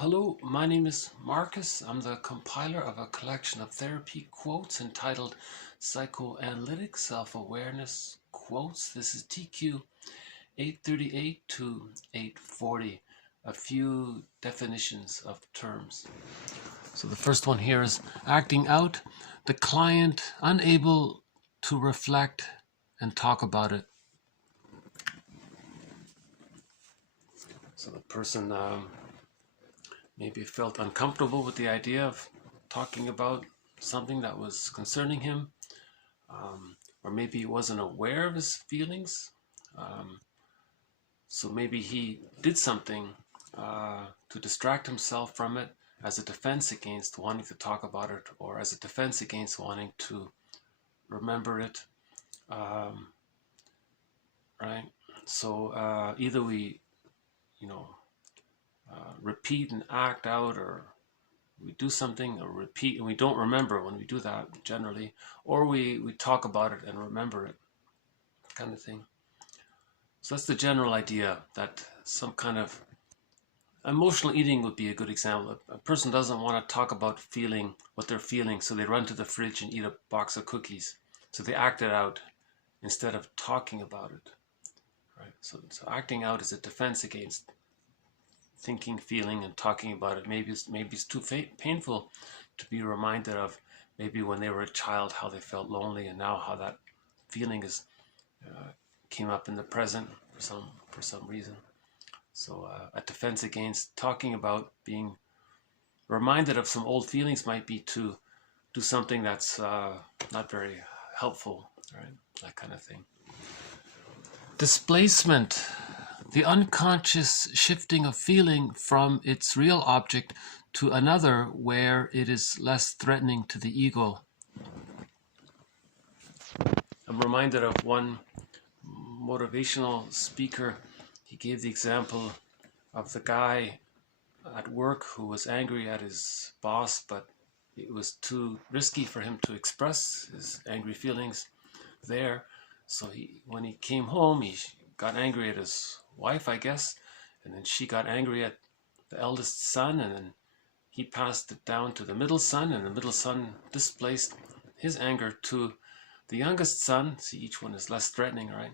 Hello, my name is Marcus. I'm the compiler of a collection of therapy quotes entitled Psychoanalytic Self-Awareness Quotes. This is TQ 838 to 840. A few definitions of terms. So the first one here is acting out, the client unable to reflect and talk about it. So the person maybe felt uncomfortable with the idea of talking about something that was concerning him, or maybe he wasn't aware of his feelings. So maybe he did something to distract himself from it as a defense against wanting to talk about it, or as a defense against wanting to remember it. Right? So either we, repeat and act out, or we do something or repeat and we don't remember when we do that generally, or we talk about it and remember it, kind of thing. So that's the general idea, that some kind of emotional eating would be a good example. A person doesn't want to talk about feeling what they're feeling, so they run to the fridge and eat a box of cookies. So they act it out instead of talking about it. Right? So acting out is a defense against thinking, feeling, and talking about it. Maybe it's too painful to be reminded of maybe when they were a child how they felt lonely, and now how that feeling is came up in the present for some reason. So a defense against talking about being reminded of some old feelings might be to do something that's not very helpful, right? That kind of thing. Displacement. The unconscious shifting of feeling from its real object to another where it is less threatening to the ego. I'm reminded of one motivational speaker. He gave the example of the guy at work who was angry at his boss, but it was too risky for him to express his angry feelings there. So when he came home, he got angry at his wife, I guess, and then she got angry at the eldest son, and then he passed it down to the middle son, and the middle son displaced his anger to the youngest son. See, each one is less threatening, right?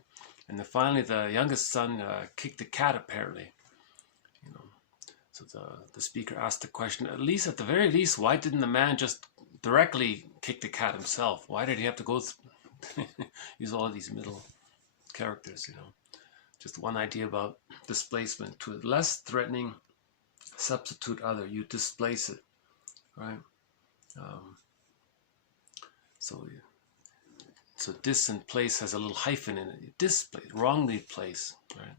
And then finally the youngest son kicked the cat, apparently. So the speaker asked the question, at the very least, why didn't the man just directly kick the cat himself? Why did he have to go use all of these middle characters, Just one idea about displacement. To a less threatening substitute other, you displace it, right? So dis and place has a little hyphen in it. You displace, wrongly place, right?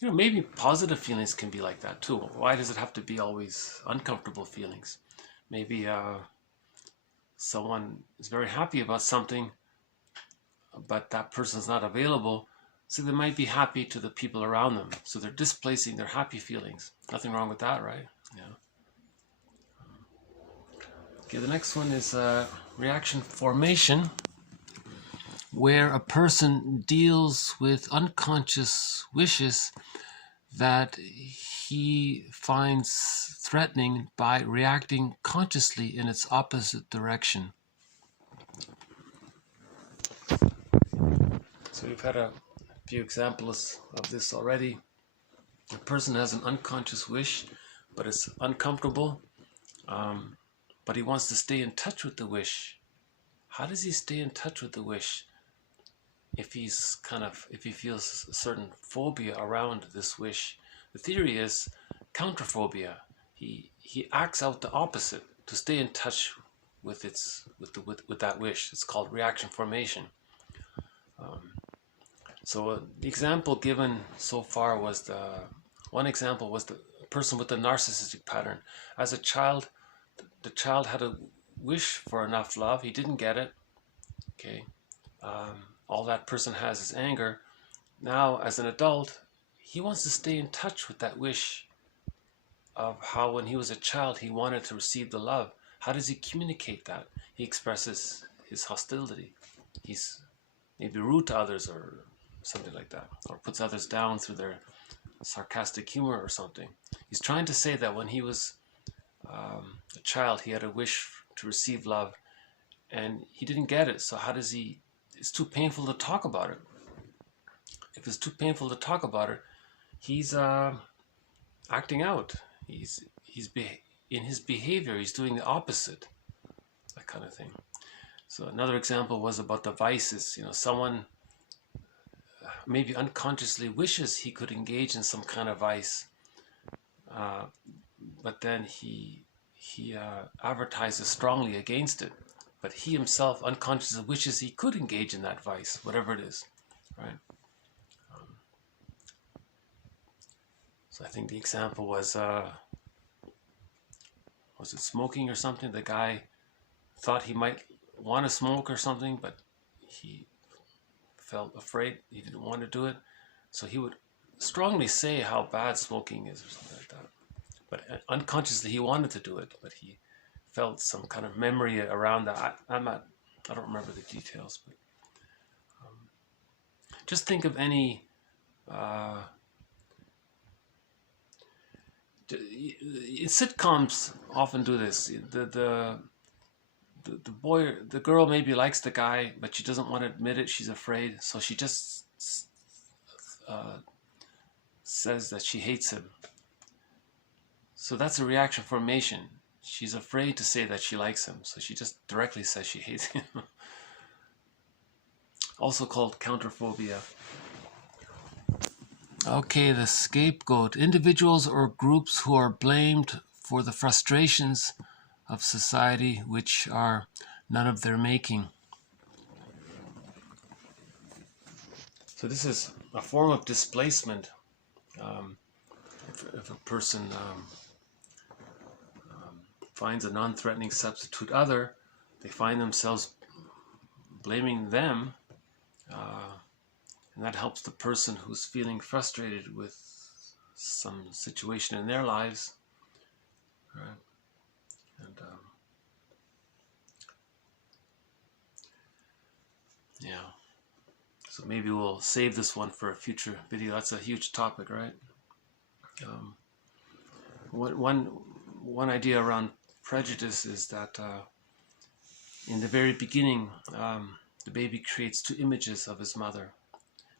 Maybe positive feelings can be like that too. Why does it have to be always uncomfortable feelings? Maybe someone is very happy about something, but that person's not available, so they might be happy to the people around them. So they're displacing their happy feelings. Nothing wrong with that, right? Yeah. Okay, the next one is reaction formation, where a person deals with unconscious wishes that he finds threatening by reacting consciously in its opposite direction. So we've had a few examples of this already. A person has an unconscious wish, but it's uncomfortable, but he wants to stay in touch with the wish. How does he stay in touch with the wish? If he feels a certain phobia around this wish, the theory is counterphobia. He acts out the opposite to stay in touch with that wish. It's called reaction formation. So the example given so far was the person with the narcissistic pattern. As a child, the child had a wish for enough love. He didn't get it. Okay. All that person has is anger. Now, as an adult, he wants to stay in touch with that wish of how when he was a child he wanted to receive the love. How does he communicate that? He expresses his hostility. He's maybe rude to others or something like that, or puts others down through their sarcastic humor or something. He's trying to say that when he was a child, he had a wish to receive love, and he didn't get it. So how does he? It's too painful to talk about it. If it's too painful to talk about it, he's acting out. In his behavior, he's doing the opposite, that kind of thing. So another example was about the vices. You know, someone maybe unconsciously wishes he could engage in some kind of vice, but then he advertises strongly against it. But he himself unconsciously wishes he could engage in that vice, whatever it is, right? So I think the example was it smoking or something? The guy thought he might want to smoke or something, but he felt afraid. He didn't want to do it. So he would strongly say how bad smoking is or something like that. But unconsciously he wanted to do it, but he felt some kind of memory around that. I don't remember the details, but just think of any sitcoms often do this. The girl maybe likes the guy, but she doesn't want to admit it. She's afraid, so she just says that she hates him. So that's a reaction formation. She's afraid to say that she likes him, so she just directly says she hates him. Also called counterphobia. Okay, the scapegoat. Individuals or groups who are blamed for the frustrations of society which are none of their making. So this is a form of displacement. If a person finds a non-threatening substitute other, they find themselves blaming them, and that helps the person who's feeling frustrated with some situation in their lives, right? And yeah, so maybe we'll save this one for a future video. That's a huge topic, right? One idea around prejudice is that in the very beginning, the baby creates two images of his mother,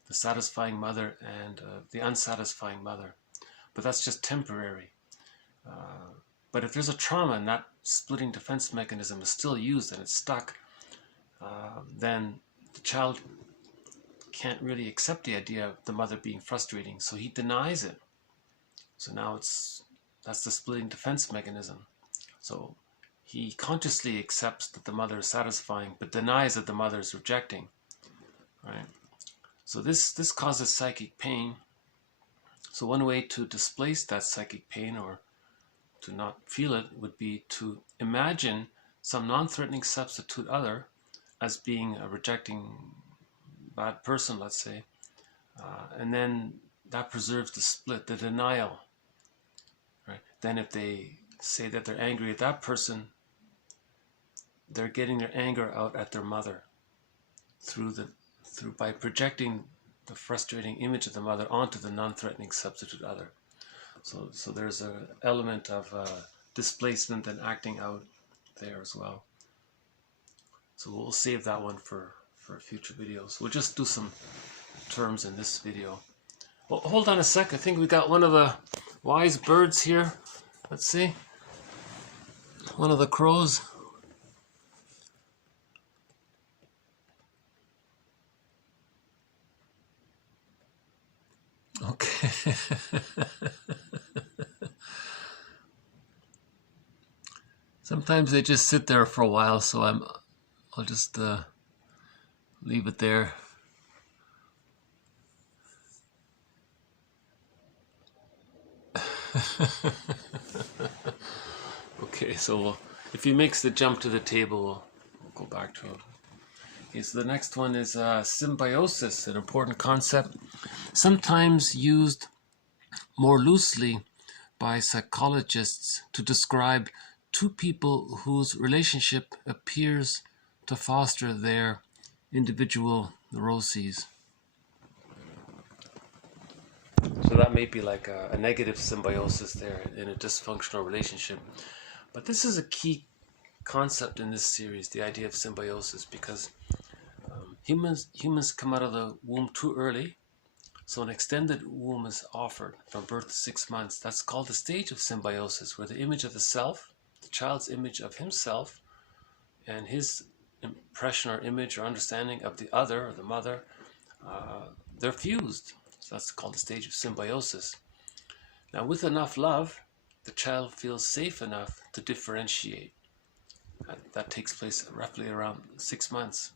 the satisfying mother and the unsatisfying mother. But that's just temporary. But if there's a trauma and that splitting defense mechanism is still used and it's stuck, then the child can't really accept the idea of the mother being frustrating, so he denies it. So now that's the splitting defense mechanism. So he consciously accepts that the mother is satisfying, but denies that the mother is rejecting, right? So this causes psychic pain. So one way to displace that psychic pain or to not feel it would be to imagine some non-threatening substitute other as being a rejecting bad person, let's say, and then that preserves the split, the denial, right? Then if they say that they're angry at that person, they're getting their anger out at their mother by projecting the frustrating image of the mother onto the non-threatening substitute other. So there's an element of displacement and acting out there as well. So we'll save that one for future videos. We'll just do some terms in this video. Well, hold on a sec. I think we got one of the wise birds here. Let's see. One of the crows. Okay. Sometimes they just sit there for a while, so I'll just leave it there. Okay, so if he makes the jump to the table, we'll go back to it. Okay, so the next one is symbiosis, an important concept, sometimes used more loosely by psychologists to describe two people whose relationship appears to foster their individual neuroses. So that may be like a negative symbiosis there in a dysfunctional relationship. But this is a key concept in this series, the idea of symbiosis, because humans come out of the womb too early. So an extended womb is offered from birth to 6 months. That's called the stage of symbiosis, where the image of the self, the child's image of himself, and his impression or image or understanding of the other or the mother, they're fused. So that's called the stage of symbiosis. Now, with enough love, the child feels safe enough to differentiate. That takes place roughly around 6 months.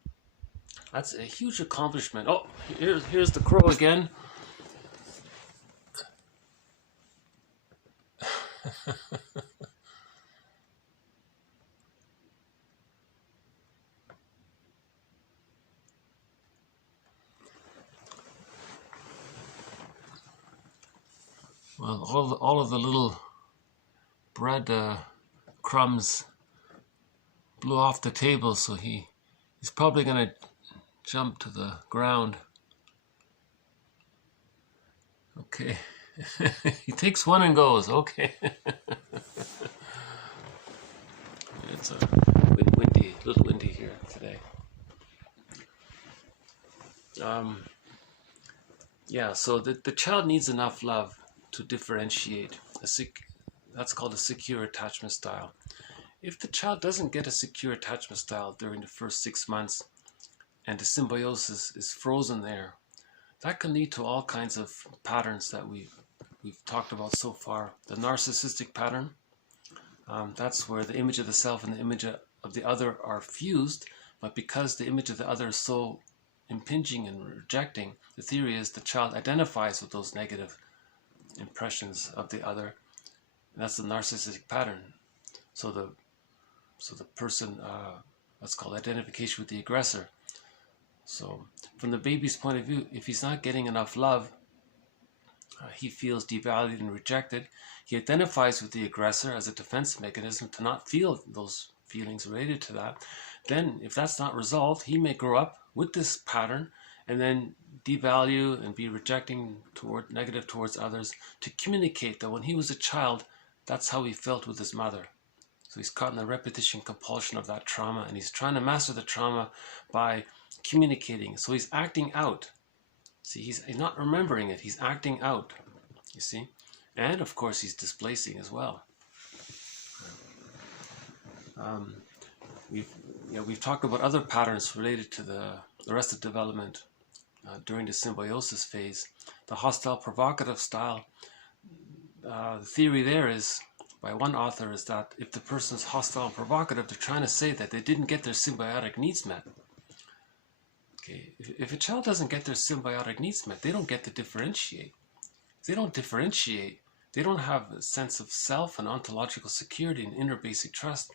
That's a huge accomplishment. Oh, here's the crow again. Well, all of the little bread crumbs blew off the table, so he's probably going to jump to the ground. Okay. He takes one and goes. Okay. It's a little windy here today. Yeah, so the child needs enough love to differentiate. That's called a secure attachment style. If the child doesn't get a secure attachment style during the first 6 months and the symbiosis is frozen there, that can lead to all kinds of patterns that we've talked about so far. The narcissistic pattern, that's where the image of the self and the image of the other are fused, but because the image of the other is so impinging and rejecting, the theory is the child identifies with those negative impressions of the other. And that's the narcissistic pattern. So the person, that's called identification with the aggressor. So from the baby's point of view, if he's not getting enough love, he feels devalued and rejected. He identifies with the aggressor as a defense mechanism to not feel those feelings related to that. Then if that's not resolved, he may grow up with this pattern and then devalue and be rejecting negative towards others to communicate that when he was a child, that's how he felt with his mother. So he's caught in the repetition compulsion of that trauma, and he's trying to master the trauma by communicating. So he's acting out. See, he's not remembering it, he's acting out, you see? And of course he's displacing as well. We've talked about other patterns related to the arrested development during the symbiosis phase. The hostile provocative style, the theory there is, by one author, is that if the person's hostile and provocative, they're trying to say that they didn't get their symbiotic needs met. Okay, if a child doesn't get their symbiotic needs met, they don't get to differentiate. If they don't differentiate, they don't have a sense of self and ontological security and inner basic trust.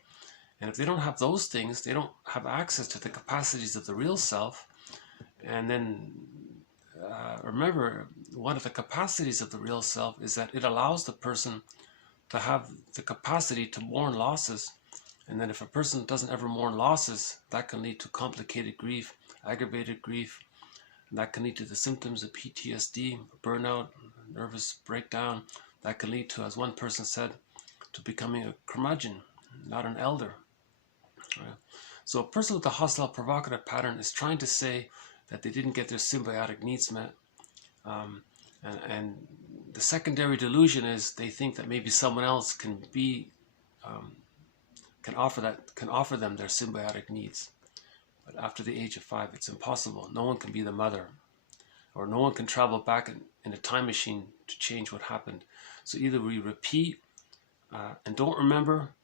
And if they don't have those things, they don't have access to the capacities of the real self. And then remember, one of the capacities of the real self is that it allows the person to have the capacity to mourn losses. And then if a person doesn't ever mourn losses, that can lead to complicated grief, aggravated grief. And that can lead to the symptoms of PTSD, burnout, nervous breakdown. That can lead to, as one person said, to becoming a curmudgeon, not an elder. Right? So a person with a hostile provocative pattern is trying to say that they didn't get their symbiotic needs met. And the secondary delusion is they think that maybe someone else can offer them their symbiotic needs. But after the age of 5, it's impossible. No one can be the mother, or no one can travel back in a time machine to change what happened. So either we repeat and don't remember,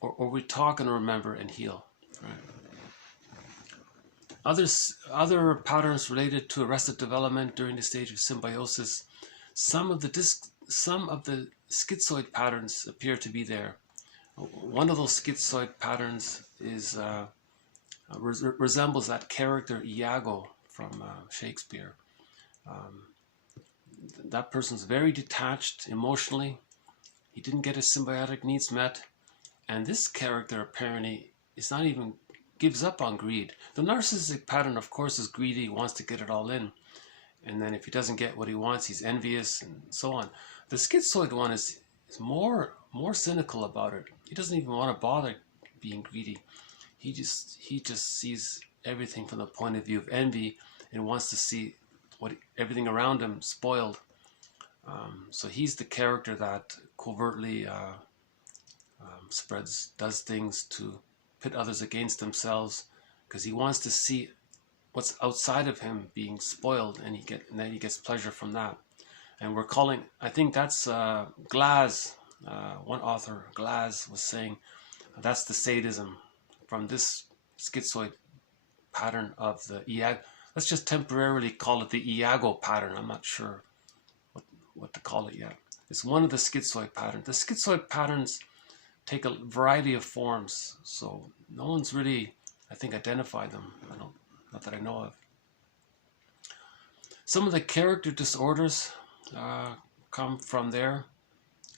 or we talk and remember and heal. Right? Other patterns related to arrested development during the stage of symbiosis. Some of the schizoid patterns appear to be there. One of those schizoid patterns is resembles that character Iago from Shakespeare. That person's very detached emotionally. He didn't get his symbiotic needs met, and this character apparently is not even gives up on greed. The narcissistic pattern, of course, is greedy, wants to get it all in, And then if he doesn't get what he wants, he's envious and so on. The schizoid one is more cynical about it. He doesn't even want to bother being greedy. He just sees everything from the point of view of envy and wants to see everything around him spoiled. So he's the character that covertly does things to pit others against themselves, because he wants to see what's outside of him being spoiled, and then he gets pleasure from that. And we're calling, I think that's Glass, one author, Glass, was saying that's the sadism from this schizoid pattern of the Iago. Let's just temporarily call it the Iago pattern. I'm not sure what to call it yet. It's one of the schizoid patterns. The schizoid patterns take a variety of forms, so no one's really, I think, identified them. Not that I know of. Some of the character disorders come from there.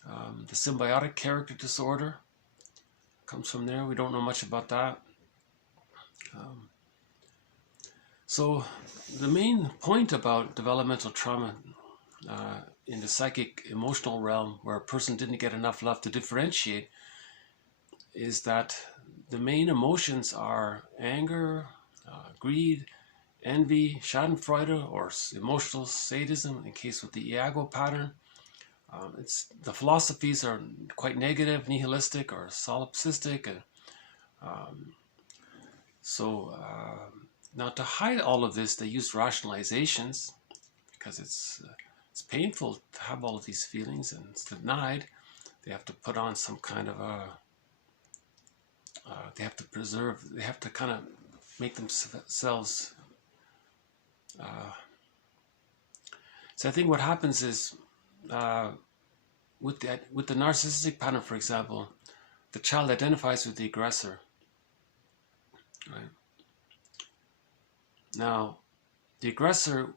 The symbiotic character disorder comes from there. We don't know much about that. So the main point about developmental trauma in the psychic emotional realm, where a person didn't get enough love to differentiate, is that the main emotions are anger, greed, envy, schadenfreude, or emotional sadism, in case with the Iago pattern. The philosophies are quite negative, nihilistic, or solipsistic. And now to hide all of this, they use rationalizations, because it's painful to have all of these feelings, and it's denied. They have to put on some kind of they have to kind of make themselves. So I think what happens is, with the narcissistic pattern, for example, the child identifies with the aggressor. Right? Now, the aggressor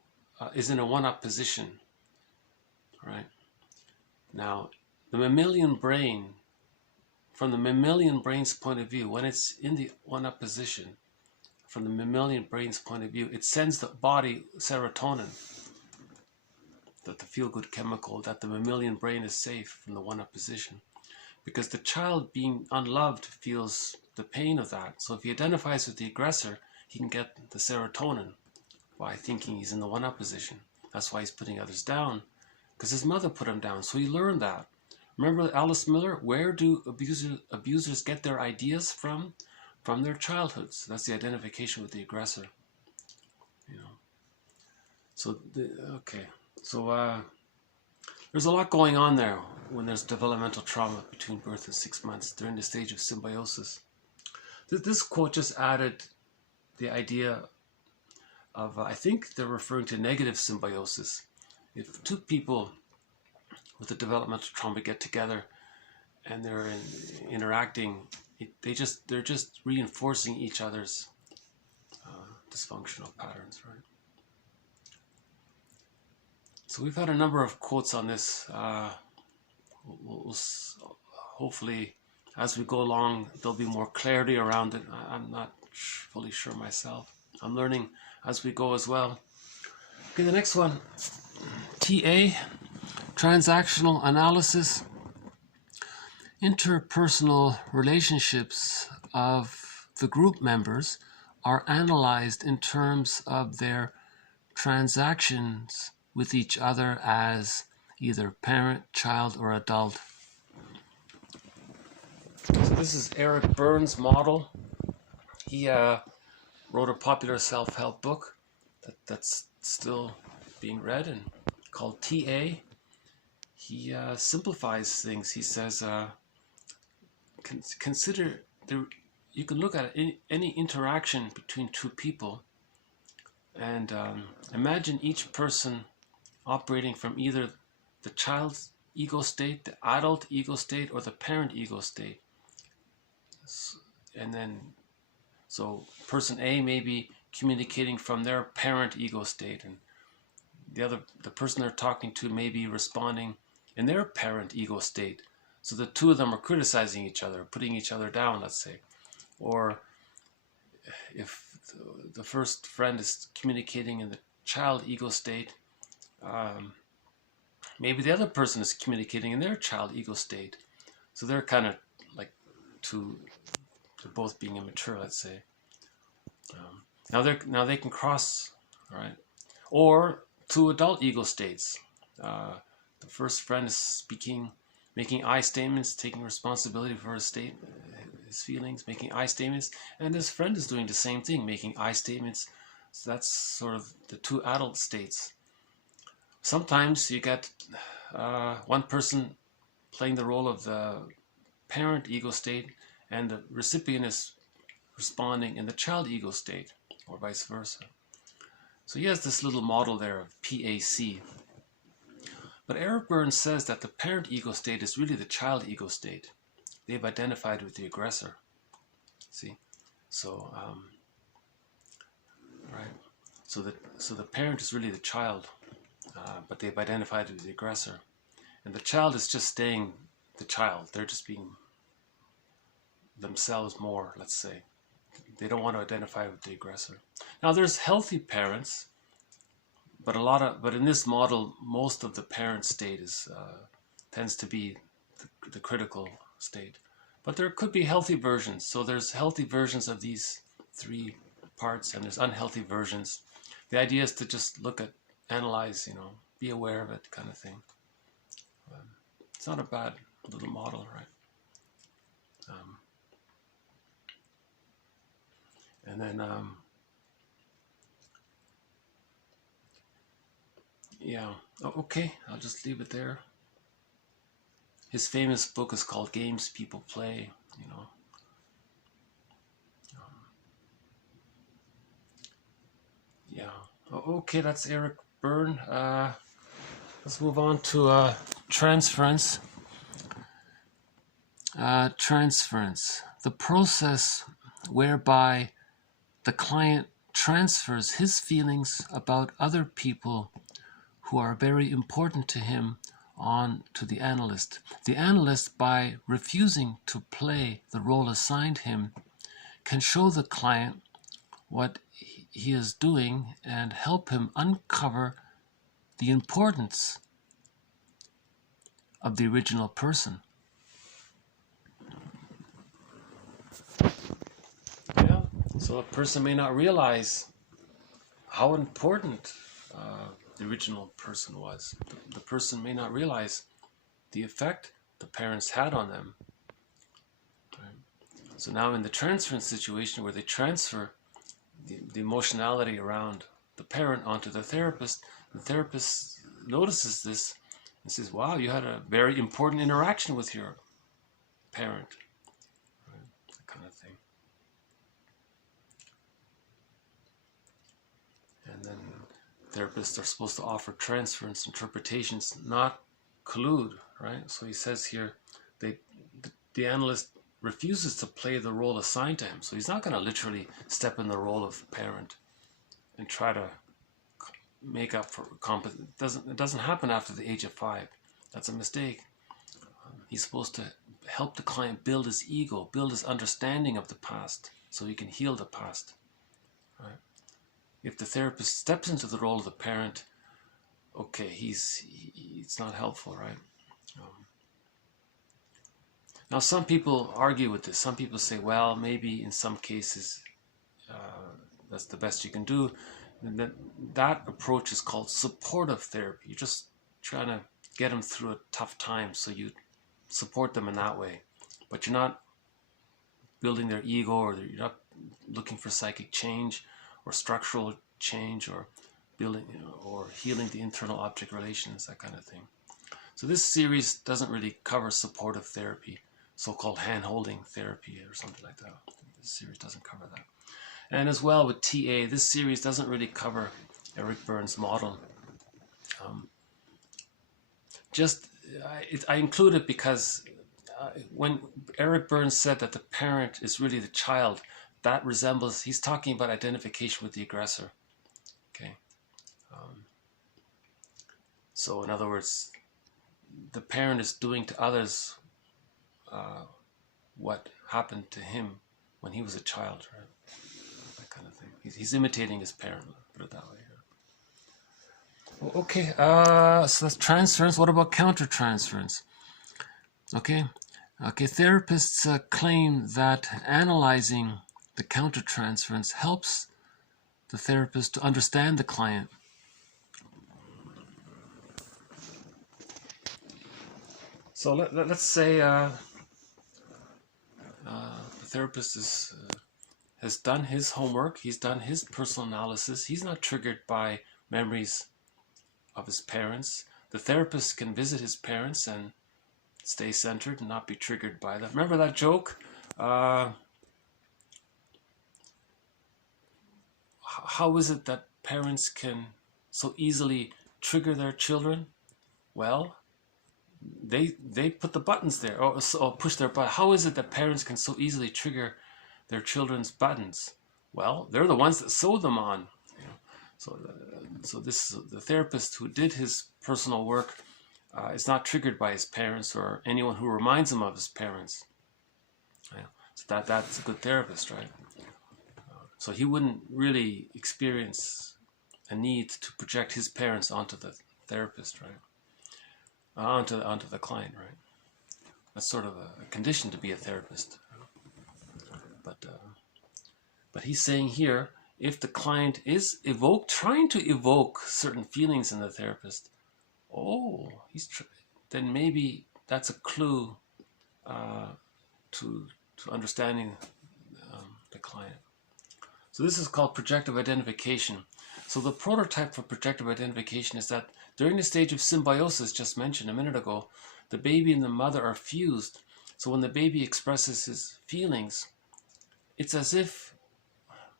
is in a one-up position. Right? Now, the mammalian brain, from the mammalian brain's point of view, when it's in the one-up position, from the mammalian brain's point of view, it sends the body serotonin, that the feel-good chemical, that the mammalian brain is safe from the one-up position. Because the child being unloved feels the pain of that. So if he identifies with the aggressor, he can get the serotonin by thinking he's in the one-up position. That's why he's putting others down, because his mother put him down. So he learned that. Remember Alice Miller? Where do abusers get their ideas from? From their childhoods. That's the identification with the aggressor. You know. So there's a lot going on there when there's developmental trauma between birth and 6 months during the stage of symbiosis. This quote just added the idea of, I think they're referring to negative symbiosis. If two people with a developmental trauma get together and they're interacting, they're just reinforcing each other's dysfunctional patterns, right? So we've had a number of quotes on this. We'll hopefully, as we go along, there'll be more clarity around it. I'm not fully sure myself. I'm learning as we go as well. Okay, the next one, TA, Transactional Analysis. Interpersonal relationships of the group members are analyzed in terms of their transactions with each other as either parent, child, or adult. So this is Eric Berne's model. He wrote a popular self-help book that's still being read and called TA. He simplifies things. He says, consider you can look at any interaction between two people and imagine each person operating from either the child's ego state, the adult ego state, or the parent ego state. And then, so person A may be communicating from their parent ego state, and the person they're talking to may be responding in their parent ego state. So the two of them are criticizing each other, putting each other down, let's say. Or if the first friend is communicating in the child ego state, maybe the other person is communicating in their child ego state. So they're kind of like they're both being immature, let's say. Now they can cross, right? Or two adult ego states. The first friend is speaking, making I statements, taking responsibility for his feelings, making I statements, and his friend is doing the same thing, making I statements. So that's sort of the two adult states. Sometimes you get one person playing the role of the parent ego state, and the recipient is responding in the child ego state, or vice versa. So he has this little model there of PAC. But Eric Berne says that the parent ego state is really the child ego state. They've identified with the aggressor. See? So, right. So the parent is really the child, but they've identified with the aggressor. And the child is just staying the child. They're just being themselves more, let's say. They don't want to identify with the aggressor. Now, there's healthy parents, but in this model, most of the parent state tends to be the critical state. But there could be healthy versions. So there's healthy versions of these three parts, and there's unhealthy versions. The idea is to just analyze, be aware of it, kind of thing. It's not a bad little model, right? And then, yeah, okay, I'll just leave it there. His famous book is called Games People Play, Yeah, okay, that's Eric Berne. Let's move on to transference. Transference, the process whereby the client transfers his feelings about other people who are very important to him on to the analyst. The analyst, by refusing to play the role assigned him, can show the client what he is doing and help him uncover the importance of the original person. Yeah, so a person may not realize how important the original person was. The person may not realize the effect the parents had on them. Right? So now in the transference situation where they transfer the emotionality around the parent onto the therapist notices this and says, wow, you had a very important interaction with your parent. Right? That kind of thing. And then therapists are supposed to offer transference interpretations, not collude, right? So he says here, the analyst refuses to play the role assigned to him. So he's not going to literally step in the role of parent and try to make up for it doesn't happen after the age of 5. That's a mistake. He's supposed to help the client build his ego, build his understanding of the past, so he can heal the past. Right? If the therapist steps into the role of the parent, okay, it's not helpful, right? Now, some people argue with this. Some people say, well, maybe in some cases that's the best you can do. And that approach is called supportive therapy. You're just trying to get them through a tough time, so you support them in that way. But you're not building their ego, or you're not looking for psychic change or structural change or building or healing the internal object relations, that kind of thing. So this series doesn't really cover supportive therapy, so-called hand-holding therapy or something like that. This series doesn't cover that. And as well with TA, this series doesn't really cover Eric Berne's model. I include it because when Eric Berne said that the parent is really the child, that resembles, he's talking about identification with the aggressor. Okay. So in other words, the parent is doing to others what happened to him when he was a child, right? That kind of thing. He's imitating his parent, put it that way. Okay, so that's transference. What about countertransference? Okay, therapists claim that analyzing the countertransference helps the therapist to understand the client. So let's say the therapist has done his homework, he's done his personal analysis, he's not triggered by memories of his parents. The therapist can visit his parents and stay centered and not be triggered by that. Remember that joke? How is it that parents can so easily trigger their children? Well, they put the buttons there, or push their button. How is it that parents can so easily trigger their children's buttons? Well, they're the ones that sew them on. So this the therapist who did his personal work is not triggered by his parents or anyone who reminds him of his parents. So that's a good therapist, right? So he wouldn't really experience a need to project his parents onto the therapist, right? Onto the client, right? That's sort of a condition to be a therapist. But he's saying here, if the client is trying to evoke certain feelings in the therapist, then maybe that's a clue to understanding the client. So this is called projective identification. So the prototype for projective identification is that during the stage of symbiosis, just mentioned a minute ago, the baby and the mother are fused. So when the baby expresses his feelings, it's as if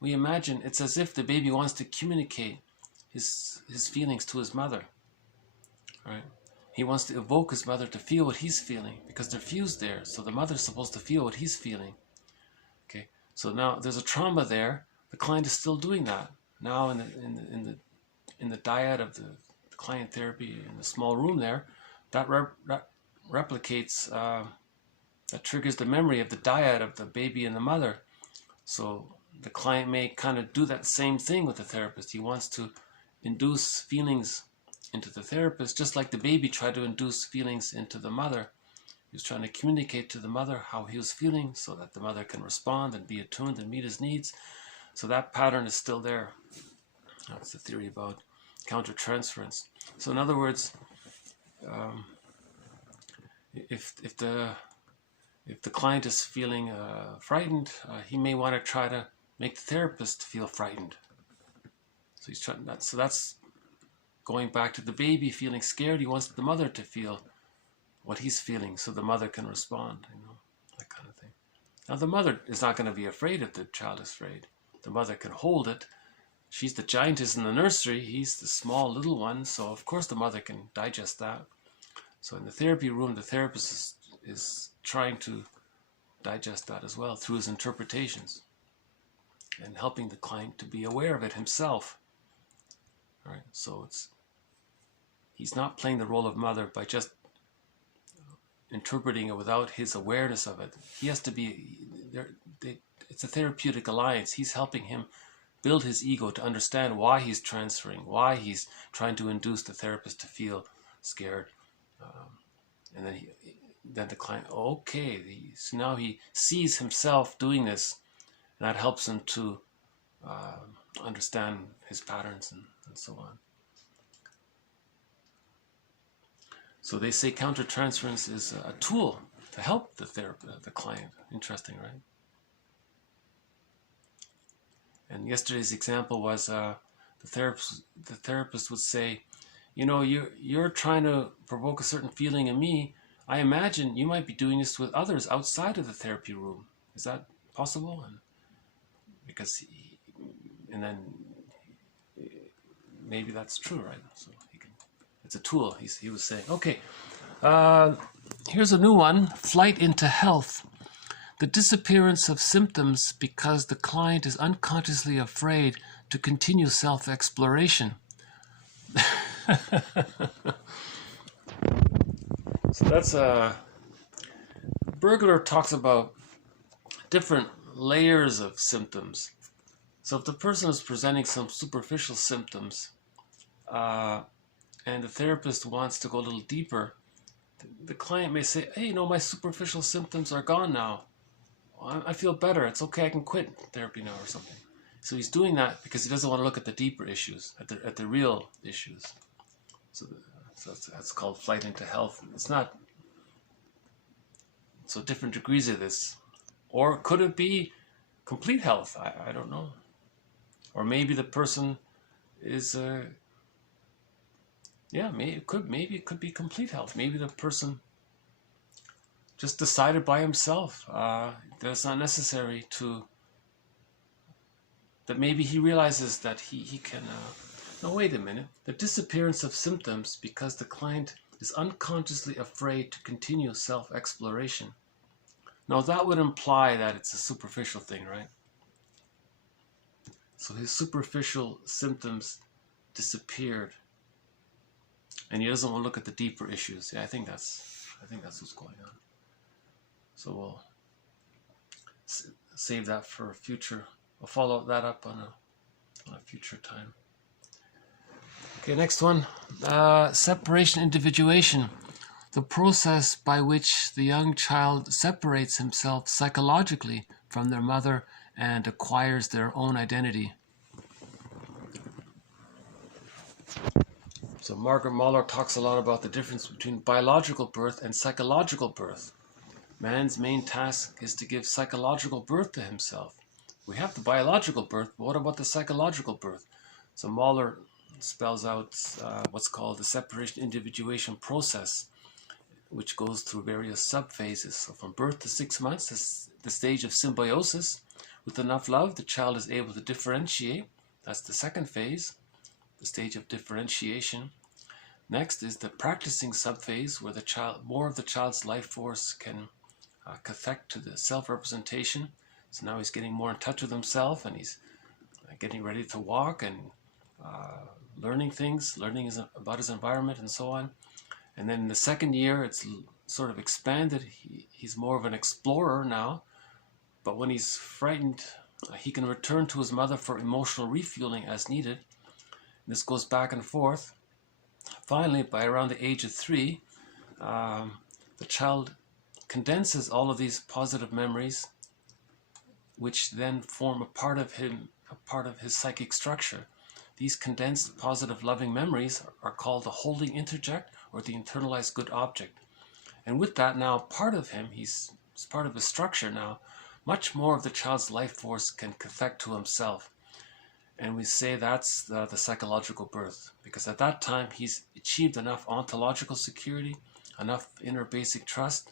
the baby wants to communicate his feelings to his mother, right? He wants to evoke his mother to feel what he's feeling because they're fused there. So the mother's supposed to feel what he's feeling. Okay, so now there's a trauma there. The client is still doing that now in the dyad of the client therapy in the small room there. That replicates that triggers the memory of the dyad of the baby and the mother. So the client may kind of do that same thing with the therapist. He wants to induce feelings into the therapist, just like the baby tried to induce feelings into the mother. He was trying to communicate to the mother how he was feeling so that the mother can respond and be attuned and meet his needs. So that pattern is still there. That's the theory about countertransference. So in other words, if the client is feeling frightened, he may want to try to make the therapist feel frightened. So he's trying that. So that's going back to the baby feeling scared. He wants the mother to feel what he's feeling, so the mother can respond. That kind of thing. Now the mother is not going to be afraid if the child is afraid. The mother can hold it. She's the giantess in the nursery. He's the small little one. So of course the mother can digest that. So in the therapy room, the therapist is trying to digest that as well through his interpretations and helping the client to be aware of it himself. All right. So he's not playing the role of mother by just interpreting it without his awareness of it. He has to be there. It's a therapeutic alliance. He's helping him build his ego to understand why he's transferring, why he's trying to induce the therapist to feel scared. And then the client, okay, so now he sees himself doing this, and that helps him to understand his patterns and so on. So they say countertransference is a tool to help the client. Interesting, right? And yesterday's example was the therapist would say, you're trying to provoke a certain feeling in me. I imagine you might be doing this with others outside of the therapy room. Is that possible? And then maybe that's true, right? So it's a tool. He was saying, okay, here's a new one, flight into health. The disappearance of symptoms because the client is unconsciously afraid to continue self-exploration. So that's Burglar talks about different layers of symptoms. So if the person is presenting some superficial symptoms, and the therapist wants to go a little deeper, the client may say, hey, my superficial symptoms are gone now. I feel better. It's okay. I can quit therapy now or something. So he's doing that because he doesn't want to look at the deeper issues, at the real issues. So that's called flight into health. It's not so different degrees of this. Or could it be complete health? I don't know. Or maybe the person is maybe it could be complete health. Maybe the person just decided by himself that it's not necessary that maybe he realizes that he can no, wait a minute. The disappearance of symptoms because the client is unconsciously afraid to continue self-exploration. Now that would imply that it's a superficial thing, right? So his superficial symptoms disappeared, and he doesn't want to look at the deeper issues. Yeah, I think that's what's going on. So we'll save that for a future. We'll follow that up on a future time. Okay, next one. Separation individuation. The process by which the young child separates himself psychologically from their mother and acquires their own identity. So Margaret Muller talks a lot about the difference between biological birth and psychological birth. Man's main task is to give psychological birth to himself. We have the biological birth, but what about the psychological birth? So Muller spells out what's called the separation individuation process, which goes through various subphases. So from birth to 6 months is the stage of symbiosis. With enough love, the child is able to differentiate. That's the second phase, the stage of differentiation. Next is the practicing subphase, where more of the child's life force can affect to the self-representation. So now he's getting more in touch with himself, and he's getting ready to walk and learning about his environment and so on. And then in the second year, it's sort of expanded. He's more of an explorer now. But when he's frightened, he can return to his mother for emotional refueling as needed. This goes back and forth. Finally, by around the age of 3, the child condenses all of these positive memories, which then form a part of his psychic structure. These condensed positive loving memories are called the Holy Interject, or the internalized good object. And with that now part of him, it's part of his structure now, much more of the child's life force can affect to himself. And we say that's the psychological birth, because at that time he's achieved enough ontological security, enough inner basic trust,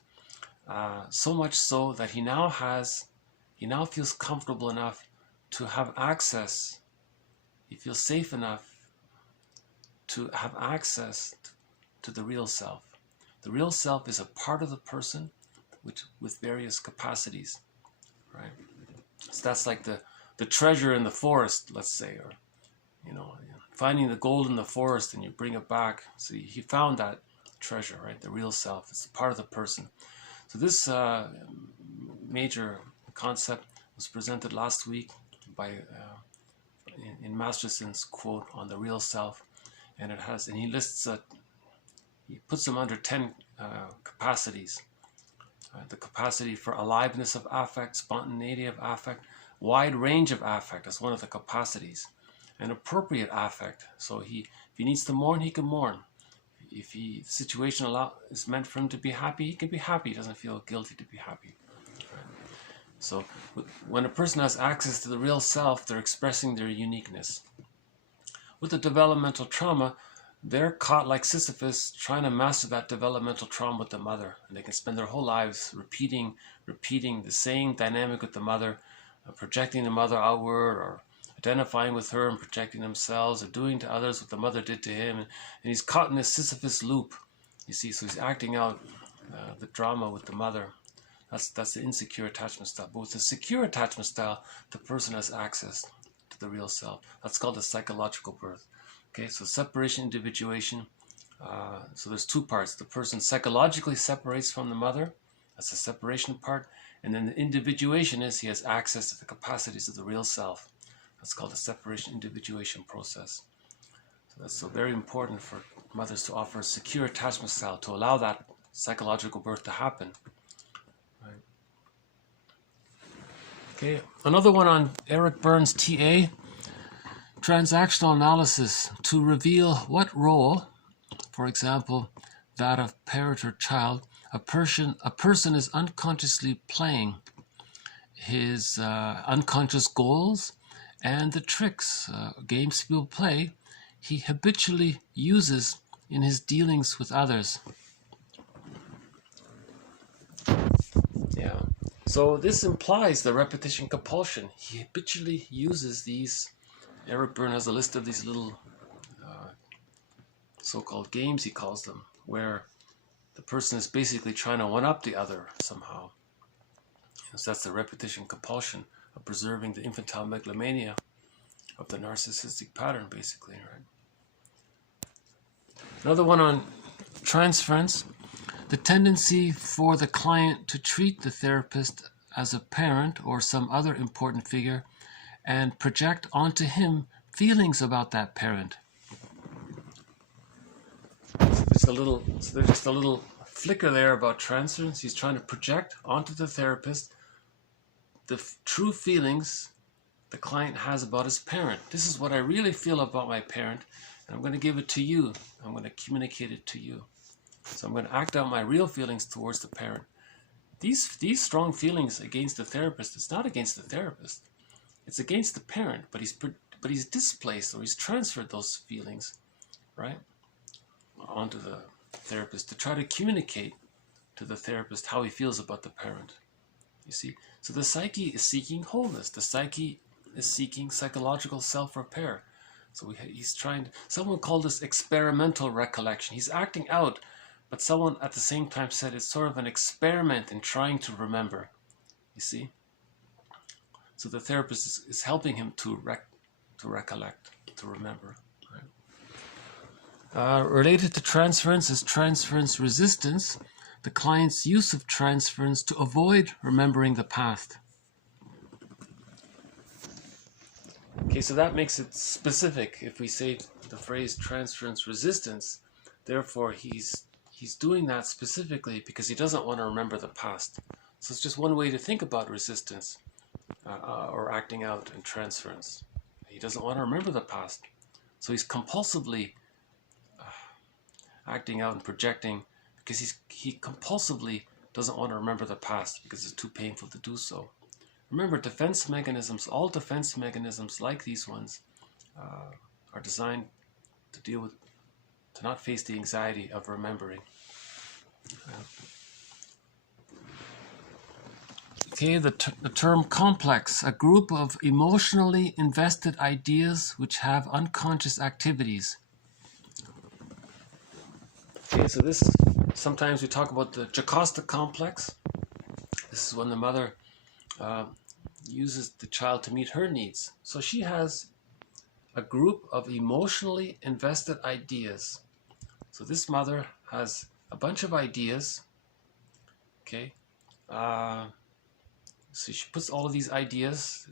so much so that he now feels comfortable enough to have access. He feels safe enough to have access to the real self. The real self is a part of the person with various capacities, right? So that's like the treasure in the forest, let's say, or finding the gold in the forest and you bring it back. So he found that treasure, right? The real self. It's a part of the person. So this major concept was presented last week in Masterson's quote on the real self, and he lists he puts them under 10 capacities. The capacity for aliveness of affect, spontaneity of affect, wide range of affect as one of the capacities, and appropriate affect. So if he needs to mourn, he can mourn. If the situation is meant for him to be happy, he can be happy. He doesn't feel guilty to be happy. So when a person has access to the real self, they're expressing their uniqueness. With the developmental trauma, they're caught like Sisyphus trying to master that developmental trauma with the mother. And they can spend their whole lives repeating the same dynamic with the mother, projecting the mother outward, or identifying with her and projecting themselves, or doing to others what the mother did to him. And he's caught in this Sisyphus loop, you see. So he's acting out the drama with the mother. That's the insecure attachment style. But with the secure attachment style, the person has access to the real self. That's called the psychological birth. Okay, so separation, individuation. So there's 2 parts. The person psychologically separates from the mother. That's the separation part. And then the individuation is he has access to the capacities of the real self. That's called the separation individuation process. So That's so very important for mothers to offer a secure attachment style to allow that psychological birth to happen. Right. Okay, another one on Eric Burns' TA, transactional analysis to reveal what role, for example, that of parent or child, a person is unconsciously playing his unconscious goals and the tricks, games people play, he habitually uses in his dealings with others. Yeah. So this implies the repetition compulsion. He habitually uses these. Eric Berne has a list of these little so-called games, he calls them, where the person is basically trying to one-up the other somehow. So that's the repetition compulsion of preserving the infantile megalomania of the narcissistic pattern, basically, right? Another one on transference, the tendency for the client to treat the therapist as a parent or some other important figure and project onto him feelings about that parent. So there's just a little flicker there about transference. He's trying to project onto the therapist the true feelings the client has about his parent. This is what I really feel about my parent, and I'm going to give it to you. I'm going to communicate it to you. So I'm going to act out my real feelings towards the parent. These strong feelings against the therapist, it's not against the therapist. It's against the parent, but he's displaced, or he's transferred those feelings, right, onto the therapist to try to communicate to the therapist how he feels about the parent. You see? So the psyche is seeking wholeness. The psyche is seeking psychological self-repair. So he's trying to, someone called this experimental recollection. He's acting out, but someone at the same time said it's sort of an experiment in trying to remember. You see? So the therapist is helping him to recollect, to remember. Right? Related to transference is transference resistance, the client's use of transference to avoid remembering the past. Okay, so that makes it specific. If we say the phrase transference resistance, therefore he's doing that specifically because he doesn't want to remember the past. So it's just one way to think about resistance or acting out in transference. He doesn't want to remember the past. So he's compulsively acting out and projecting because he compulsively doesn't want to remember the past because it's too painful to do so. Remember, defense mechanisms, all defense mechanisms like these ones are designed to deal with, to not face the anxiety of remembering. Okay, the term complex, a group of emotionally invested ideas which have unconscious activities. Okay, so this, sometimes we talk about the Jocasta complex. This is when the mother uses the child to meet her needs. So she has a group of emotionally invested ideas. So this mother has a bunch of ideas, okay? So she puts all of these ideas,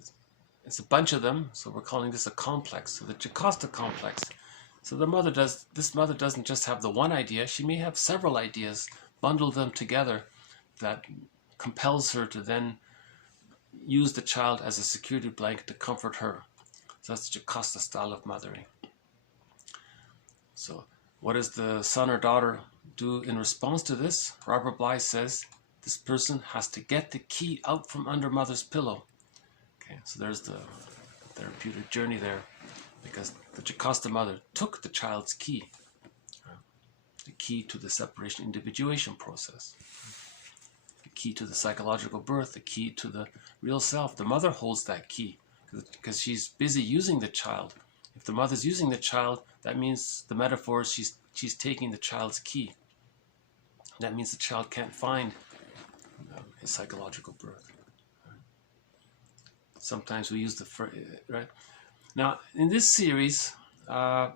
it's a bunch of them, so we're calling this a complex, so the Jocasta complex. So this mother doesn't just have the one idea, she may have several ideas, bundle them together, that compels her to then use the child as a security blanket to comfort her. So that's the Jocasta style of mothering. So what does the son or daughter do in response to this? Robert Bly says, this person has to get the key out from under mother's pillow. Okay, so there's the therapeutic journey there, because the Jocasta mother took the child's key, the key to the separation individuation process, the key to the psychological birth, the key to the real self. The mother holds that key because she's busy using the child. If the mother's using the child, that means the metaphor is she's taking the child's key. That means the child can't find his psychological birth. Sometimes we use the phrase, right? Now, in this series, the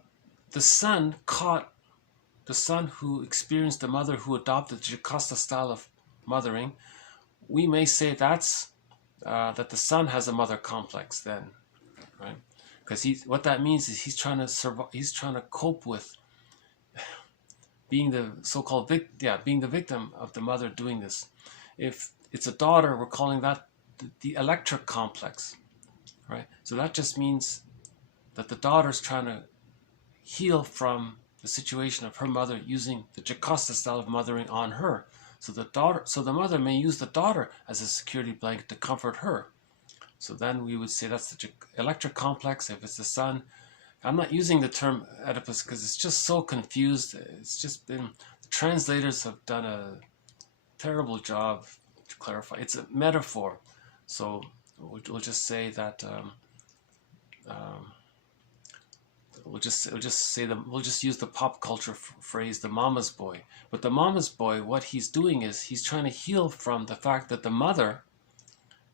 son who experienced the mother who adopted the Jocasta style of mothering, we may say that the son has a mother complex then, right? because what that means is he's trying to survive. He's trying to cope with being the so-called being the victim of the mother doing this. If it's a daughter, we're calling that the electric complex, right? So that just means that the daughter's trying to heal from the situation of her mother using the Jocasta style of mothering on her. So the mother may use the daughter as a security blanket to comfort her. So then we would say that's the electric complex. If it's the son, I'm not using the term Oedipus because it's just so confused. It's just been, the translators have done a terrible job to clarify. It's a metaphor. So we'll just say that we'll just use the pop culture phrase, the mama's boy. But the mama's boy, what he's doing is he's trying to heal from the fact that the mother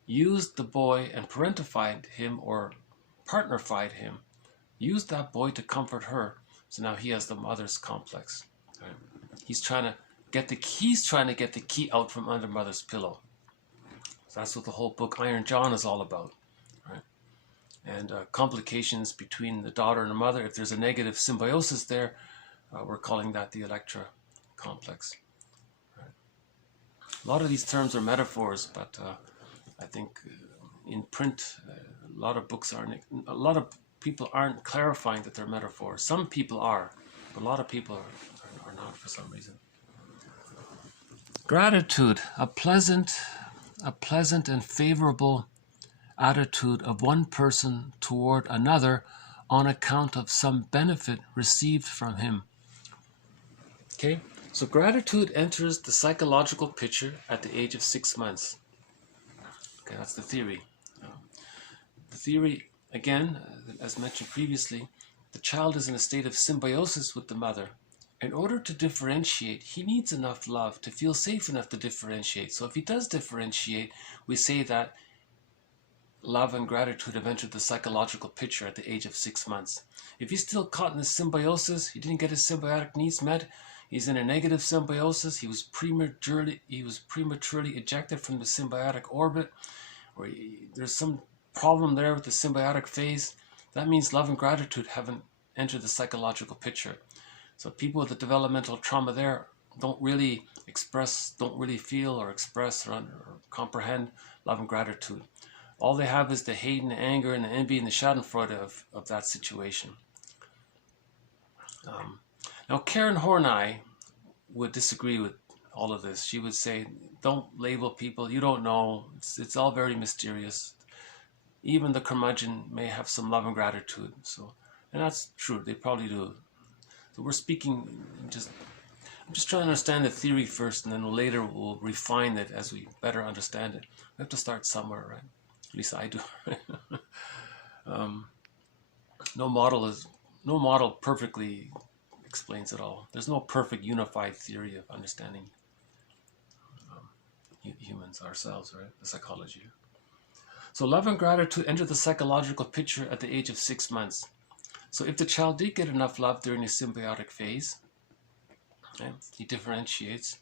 used the boy and parentified him or partnerified him, used that boy to comfort her. So now he has the mother's complex. Right? He's trying to get the key out from under mother's pillow. So that's what the whole book Iron John is all about. Right? And complications between the daughter and the mother. If there's a negative symbiosis there, we're calling that the Electra complex. Right? A lot of these terms are metaphors, but I think in print, a lot of people aren't clarifying that they're metaphors. Some people are, but a lot of people are not for some reason. Gratitude, a pleasant and favorable attitude of one person toward another on account of some benefit received from him. Okay, so gratitude enters the psychological picture at the age of 6 months. Okay, that's the theory. The theory, again, as mentioned previously, the child is in a state of symbiosis with the mother. In order to differentiate, he needs enough love to feel safe enough to differentiate. So if he does differentiate, we say that love and gratitude have entered the psychological picture at the age of 6 months. If he's still caught in the symbiosis, he didn't get his symbiotic needs met, he's in a negative symbiosis, he was prematurely ejected from the symbiotic orbit, or there's some problem there with the symbiotic phase, that means love and gratitude haven't entered the psychological picture. So people with the developmental trauma there don't really feel or express or comprehend love and gratitude. All they have is the hate and the anger and the envy and the schadenfreude of that situation. Now Karen Horney would disagree with all of this. She would say, don't label people, you don't know, it's all very mysterious. Even the curmudgeon may have some love and gratitude. And that's true, they probably do. So we're speaking, I'm just trying to understand the theory first, and then later we'll refine it as we better understand it. We have to start somewhere, right? At least I do. No model perfectly explains it all. There's no perfect unified theory of understanding humans, ourselves, right? The psychology. So love and gratitude enter the psychological picture at the age of 6 months. So if the child did get enough love during his symbiotic phase, okay, he differentiates,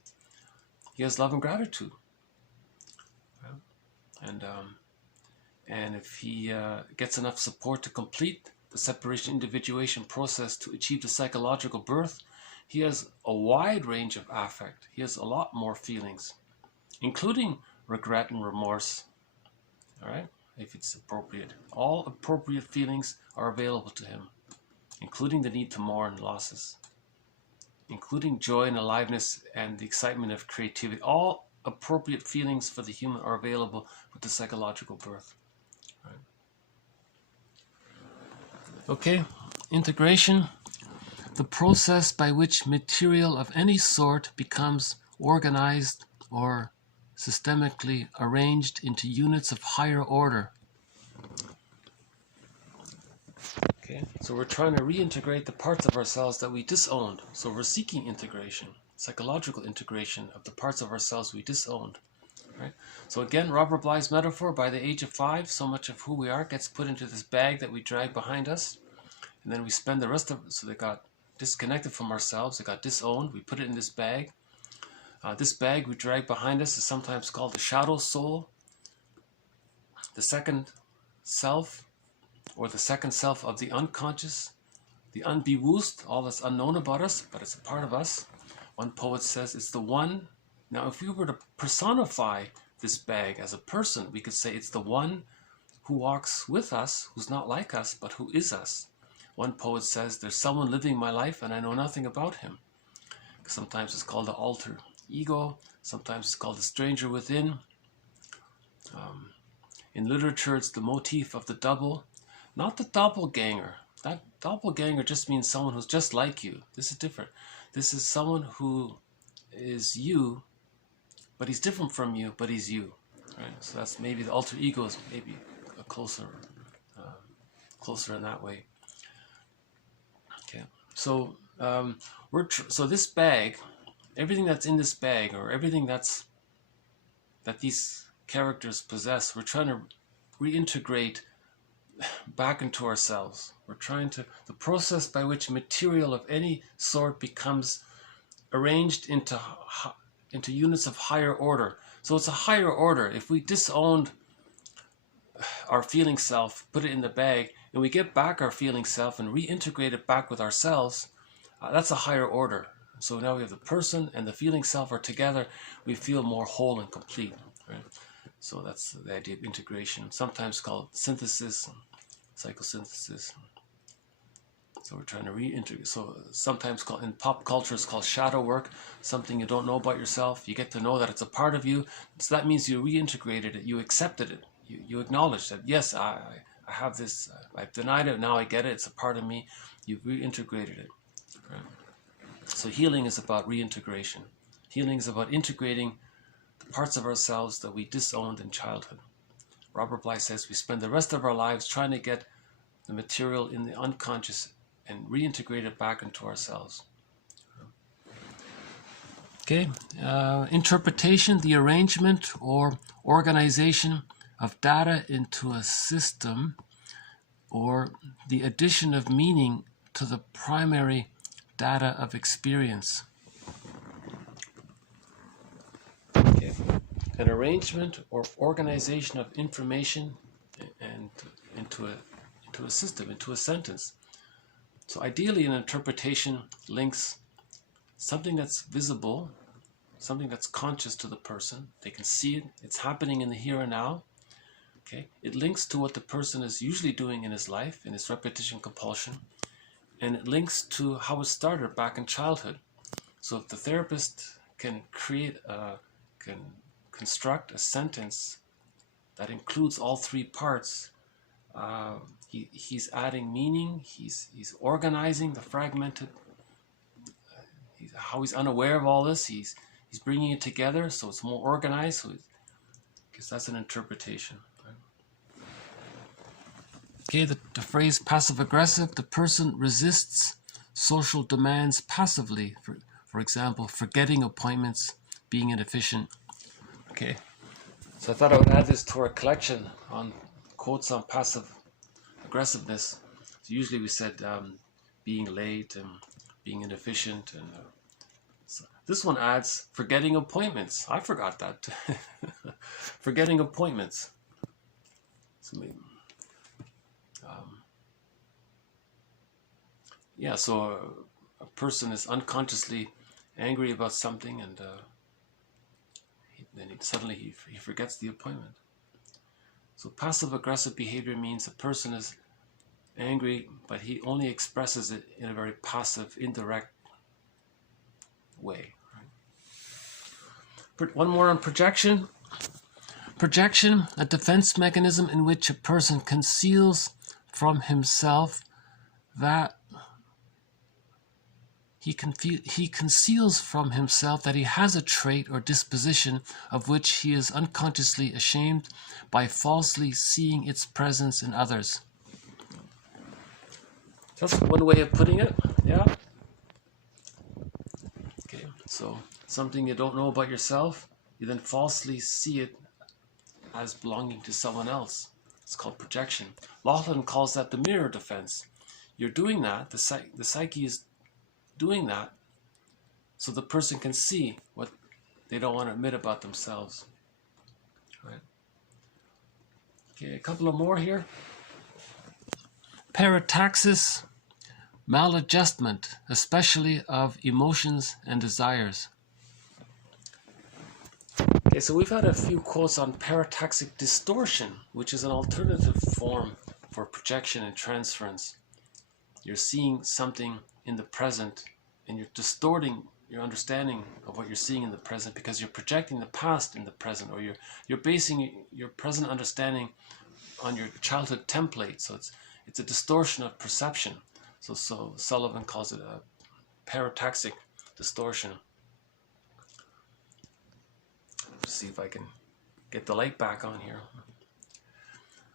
he has love and gratitude. Okay? And if he gets enough support to complete the separation individuation process to achieve the psychological birth, he has a wide range of affect. He has a lot more feelings, including regret and remorse. All right, if it's appropriate. All appropriate feelings are available to him, including the need to mourn losses, including joy and aliveness and the excitement of creativity. All appropriate feelings for the human are available with the psychological birth. Right. Okay, integration, the process by which material of any sort becomes organized or systemically arranged into units of higher order. Okay, so we're trying to reintegrate the parts of ourselves that we disowned. So we're seeking integration, psychological integration of the parts of ourselves we disowned. Right? So again, Robert Bly's metaphor, by the age of 5, so much of who we are gets put into this bag that we drag behind us. And then we spend the rest of it, so they got disconnected from ourselves, they got disowned, we put it in this bag. This bag we drag behind us is sometimes called the shadow soul, the second self. or the second self of the unconscious, the unbewusst, all that's unknown about us, but it's a part of us. One poet says it's the one. Now, if we were to personify this bag as a person, we could say it's the one who walks with us, who's not like us, but who is us. One poet says, there's someone living my life and I know nothing about him. Sometimes it's called the alter ego. Sometimes it's called the stranger within. In literature, it's the motif of the double, not the doppelganger. That doppelganger just means someone who's just like you. This is different. This is someone who is you, but he's different from you, but he's you. Right? So that's maybe the alter ego is maybe a closer in that way. Okay. So so this bag, everything that's in this bag, or everything that these characters possess, we're trying to reintegrate back into ourselves. We're trying to, the process by which material of any sort becomes arranged into units of higher order. So it's a higher order. If we disowned our feeling self, put it in the bag, and we get back our feeling self and reintegrate it back with ourselves, that's a higher order. So now we have the person and the feeling self are together. We feel more whole and complete. Right? So that's the idea of integration, sometimes called synthesis, psychosynthesis. So we're trying to reintegrate. So sometimes in pop culture it's called shadow work, something you don't know about yourself. You get to know that it's a part of you. So that means you reintegrated it, you accepted it, you acknowledged that, yes, I have this, I've denied it, now I get it, it's a part of me. You've reintegrated it. Right? So healing is about reintegration. Healing is about integrating the parts of ourselves that we disowned in childhood. Robert Bly says we spend the rest of our lives trying to get the material in the unconscious and reintegrate it back into ourselves. Okay, interpretation, the arrangement or organization of data into a system, or the addition of meaning to the primary data of experience. Okay. An arrangement or organization of information and into a system, into a sentence. So ideally an interpretation links something that's visible, something that's conscious to the person. They can see it, it's happening in the here and now. Okay. It links to what the person is usually doing in his life, in his repetition compulsion, and it links to how it started back in childhood. So if the therapist can construct a sentence that includes all three parts, he's adding meaning, he's organizing the fragmented, how he's unaware of all this, he's bringing it together so it's more organized, because that's an interpretation. Okay, the phrase passive-aggressive, the person resists social demands passively. For example, forgetting appointments, being inefficient. Okay, so I thought I would add this to our collection on quotes on passive aggressiveness. So usually we said being late and being inefficient. And so this one adds forgetting appointments. I forgot that. Forgetting appointments. So maybe, yeah, so a person is unconsciously angry about something, and then suddenly he forgets the appointment. So passive-aggressive behavior means a person is angry, but he only expresses it in a very passive, indirect way. Right? One more on projection. Projection, a defense mechanism in which a person conceals from himself that he conceals from himself that he has a trait or disposition of which he is unconsciously ashamed by falsely seeing its presence in others. That's one way of putting it, yeah? Okay, so something you don't know about yourself, you then falsely see it as belonging to someone else. It's called projection. Laughlin calls that the mirror defense. You're doing that, the psyche is doing that so the person can see what they don't want to admit about themselves. Right. Okay, a couple of more here. Parataxis, maladjustment, especially of emotions and desires. Okay, so we've had a few quotes on paratoxic distortion, which is an alternative form for projection and transference. You're seeing something in the present and you're distorting your understanding of what you're seeing in the present because you're projecting the past in the present, or you're basing your present understanding on your childhood template. So it's a distortion of perception. So Sullivan calls it a paratoxic distortion. Let's see if I can get the light back on here.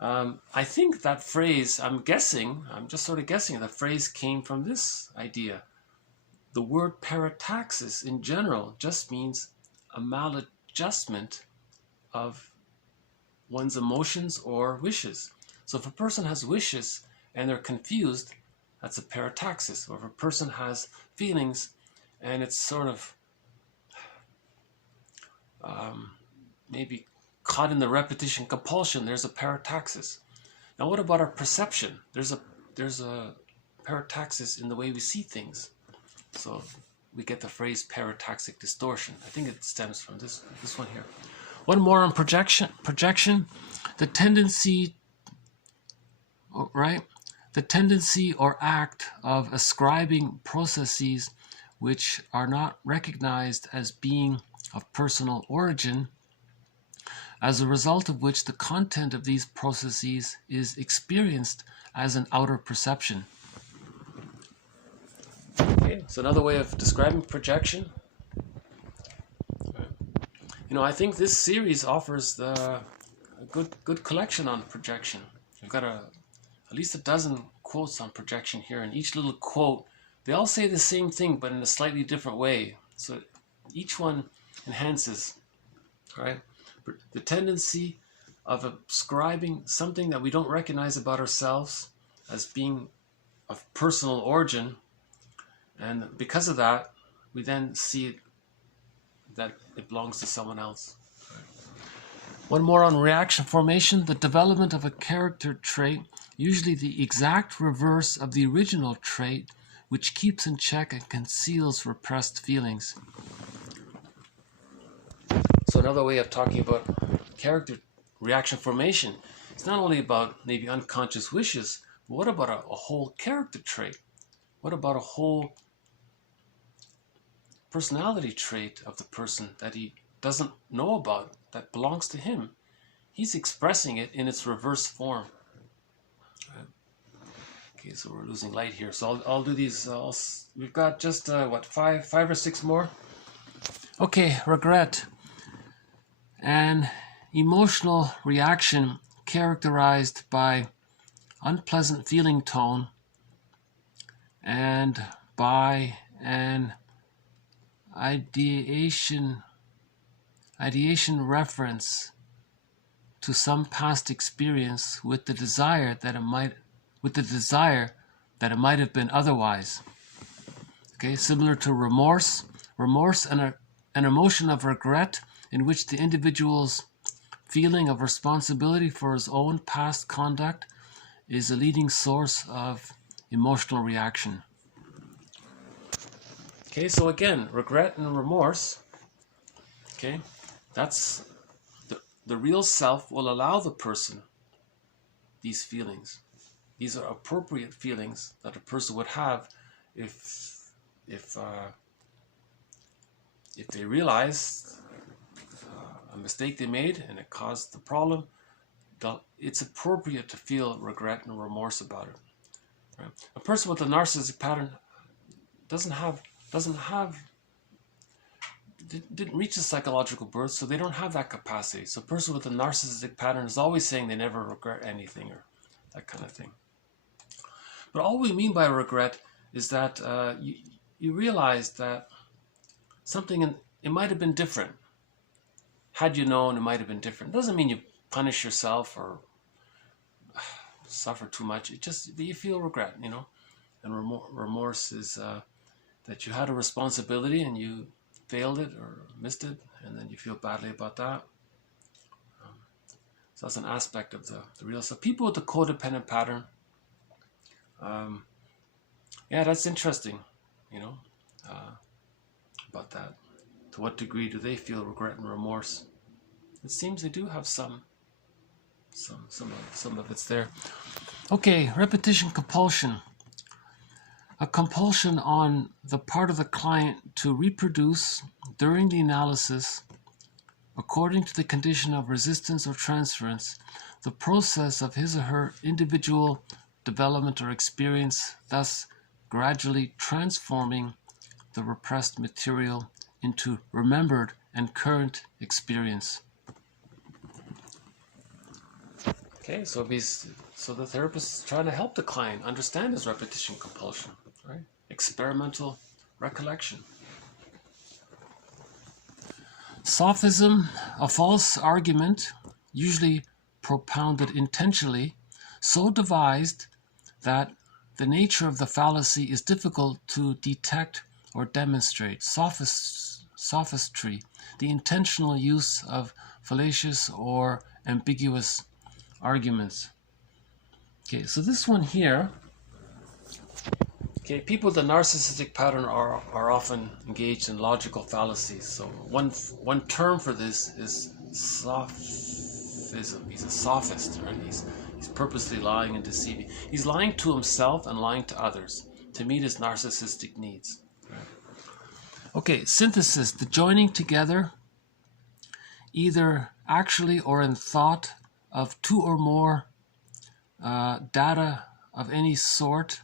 I think that phrase, I'm just sort of guessing, that phrase came from this idea. The word parataxis in general just means a maladjustment of one's emotions or wishes. So if a person has wishes and they're confused, that's a parataxis. Or if a person has feelings and it's sort of maybe caught in the repetition compulsion, there's a parataxis. Now what about our perception? There's a parataxis in the way we see things. So we get the phrase paratoxic distortion. I think it stems from this one here. One more on projection, the tendency, right? The tendency or act of ascribing processes which are not recognized as being of personal origin, as a result of which the content of these processes is experienced as an outer perception. Okay, so another way of describing projection. I think this series offers a good collection on projection. We've got at least a dozen quotes on projection here, and each little quote, they all say the same thing, but in a slightly different way. So each one enhances, right? The tendency of ascribing something that we don't recognize about ourselves as being of personal origin, and because of that, we then see that it belongs to someone else. One more on reaction formation, the development of a character trait, usually the exact reverse of the original trait, which keeps in check and conceals repressed feelings. So another way of talking about character reaction formation, it's not only about maybe unconscious wishes, but what about a whole character trait? What about a whole personality trait of the person that he doesn't know about, that belongs to him? He's expressing it in its reverse form. Okay, so we're losing light here. So I'll do these. We've got just five or six more. Okay, regret. An emotional reaction characterized by unpleasant feeling tone and by an ideation reference to some past experience with the desire that it might have been otherwise. Okay, similar to remorse and an emotion of regret in which the individual's feeling of responsibility for his own past conduct is a leading source of emotional reaction. Okay, so again, regret and remorse, okay, that's the real self will allow the person these feelings. These are appropriate feelings that a person would have if they realize a mistake they made and it caused the problem. It's appropriate to feel regret and remorse about it. Right? A person with a narcissistic pattern didn't reach a psychological birth, so they don't have that capacity. So a person with a narcissistic pattern is always saying they never regret anything or that kind of thing. But all we mean by regret is that you realize that something, it might have been different. Had you known, it might have been different. It doesn't mean you punish yourself or suffer too much. It just, you feel regret, And remorse is that you had a responsibility and you failed it or missed it, and then you feel badly about that. So that's an aspect of the real self. People with the codependent pattern, Yeah, that's interesting, you know, about that. To what degree do they feel regret and remorse? It seems they do have some of it's there. Okay, repetition compulsion. A compulsion on the part of the client to reproduce during the analysis, according to the condition of resistance or transference, the process of his or her individual development or experience, thus gradually transforming the repressed material into remembered and current experience. Okay, so the therapist is trying to help the client understand his repetition compulsion, right? Experimental recollection. Sophism, a false argument, usually propounded intentionally, so devised that the nature of the fallacy is difficult to detect or demonstrate. Sophistry, the intentional use of fallacious or ambiguous arguments. Okay, so this one here, okay, people with the narcissistic pattern are often engaged in logical fallacies. So one term for this is sophism. He's a sophist, right? He's purposely lying and deceiving. He's lying to himself and lying to others to meet his narcissistic needs. Right? Okay, synthesis, the joining together, either actually or in thought, of two or more data of any sort,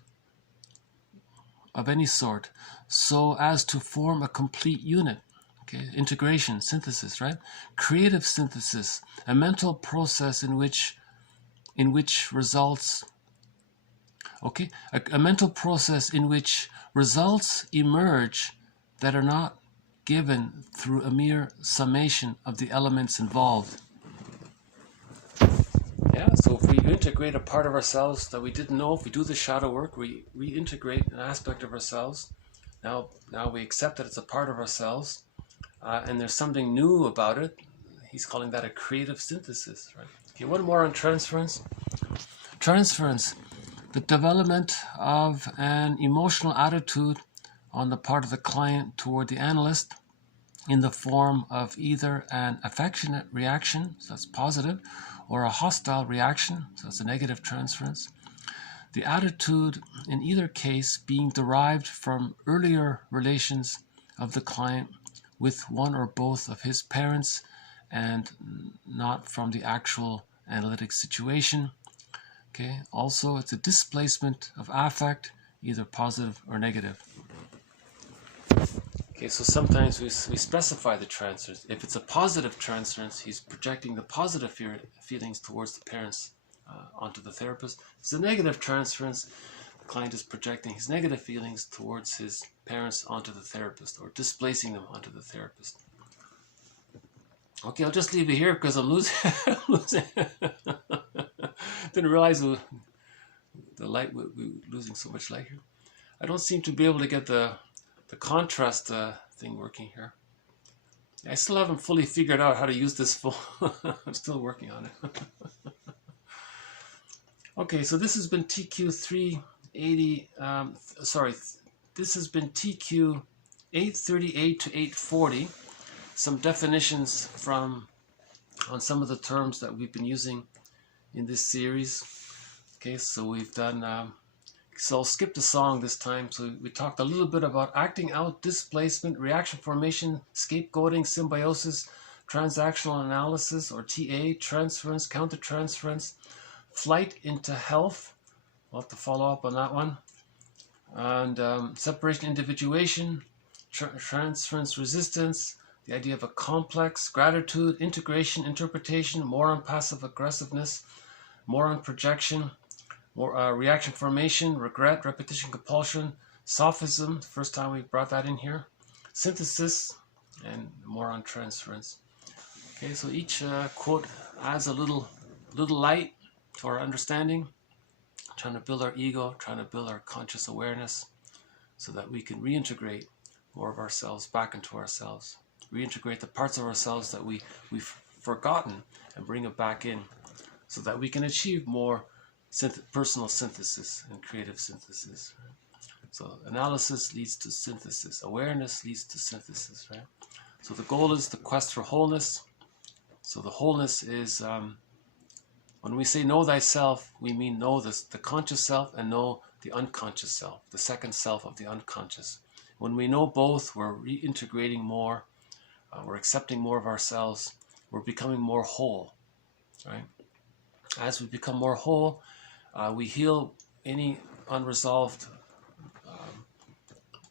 so as to form a complete unit. Okay, integration, synthesis, right? Creative synthesis, a mental process in which results, okay, a mental process in which results emerge that are not given through a mere summation of the elements involved. Yeah, so if we integrate a part of ourselves that we didn't know, if we do the shadow work, we reintegrate an aspect of ourselves. Now we accept that it's a part of ourselves, and there's something new about it. He's calling that a creative synthesis, right? Okay, one more on transference. Transference, the development of an emotional attitude on the part of the client toward the analyst in the form of either an affectionate reaction, so that's positive, or a hostile reaction, so that's a negative transference. The attitude in either case being derived from earlier relations of the client with one or both of his parents and not from the actual analytic situation. Okay. Also, it's a displacement of affect, either positive or negative. Okay, so sometimes we specify the transference. If it's a positive transference, he's projecting the positive feelings towards the parents onto the therapist. If it's a negative transference, the client is projecting his negative feelings towards his parents onto the therapist, or displacing them onto the therapist. Okay, I'll just leave it here because I'm losing. Didn't realize the light, we're losing so much light here. I don't seem to be able to get the contrast thing working here. I still haven't fully figured out how to use this phone. I'm still working on it. Okay, so this has been TQ 380. This has been TQ 838 to 840. Some definitions on some of the terms that we've been using in this series. Okay, so we've done. So I'll skip the song this time. So we talked a little bit about acting out, displacement, reaction formation, scapegoating, symbiosis, transactional analysis or TA, transference, countertransference, flight into health. We'll have to follow up on that one. And separation, individuation, transference, resistance, the idea of a complex, gratitude, integration, interpretation, more on passive aggressiveness, more on projection, more reaction formation, regret, repetition, compulsion, sophism, first time we brought that in here, synthesis, and more on transference. Okay, so each quote adds a little light to our understanding, trying to build our ego, trying to build our conscious awareness so that we can reintegrate more of ourselves back into ourselves, reintegrate the parts of ourselves that we've forgotten and bring it back in so that we can achieve more personal synthesis and creative synthesis. Right? So analysis leads to synthesis. Awareness leads to synthesis, right? So the goal is the quest for wholeness. So the wholeness is, when we say know thyself, we mean know the conscious self and know the unconscious self, the second self of the unconscious. When we know both, we're reintegrating more, we're accepting more of ourselves, we're becoming more whole, right? As we become more whole, we heal any unresolved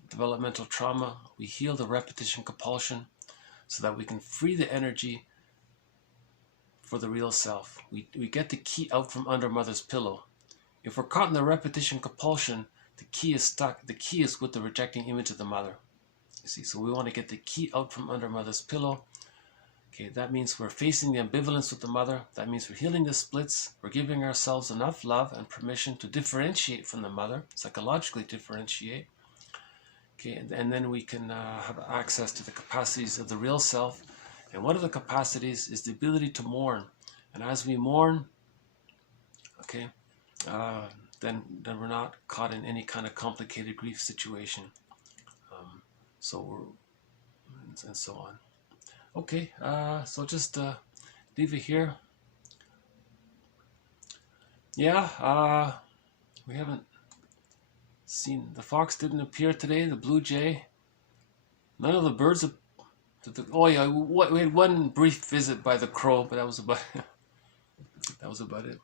developmental trauma. We heal the repetition compulsion so that we can free the energy for the real self. We get the key out from under mother's pillow. If we're caught in the repetition compulsion, the key is stuck. The key is with the rejecting image of the mother. You see, so we want to get the key out from under mother's pillow. Okay, that means we're facing the ambivalence with the mother. That means we're healing the splits. We're giving ourselves enough love and permission to differentiate from the mother, psychologically differentiate. Okay, and then we can have access to the capacities of the real self. And one of the capacities is the ability to mourn. And as we mourn, okay, then we're not caught in any kind of complicated grief situation. So we're, and so on. Okay, so just leave it here. Yeah, we haven't seen, the fox didn't appear today, the blue jay, none of the birds. Oh yeah, we had one brief visit by the crow, but that was about that was about it.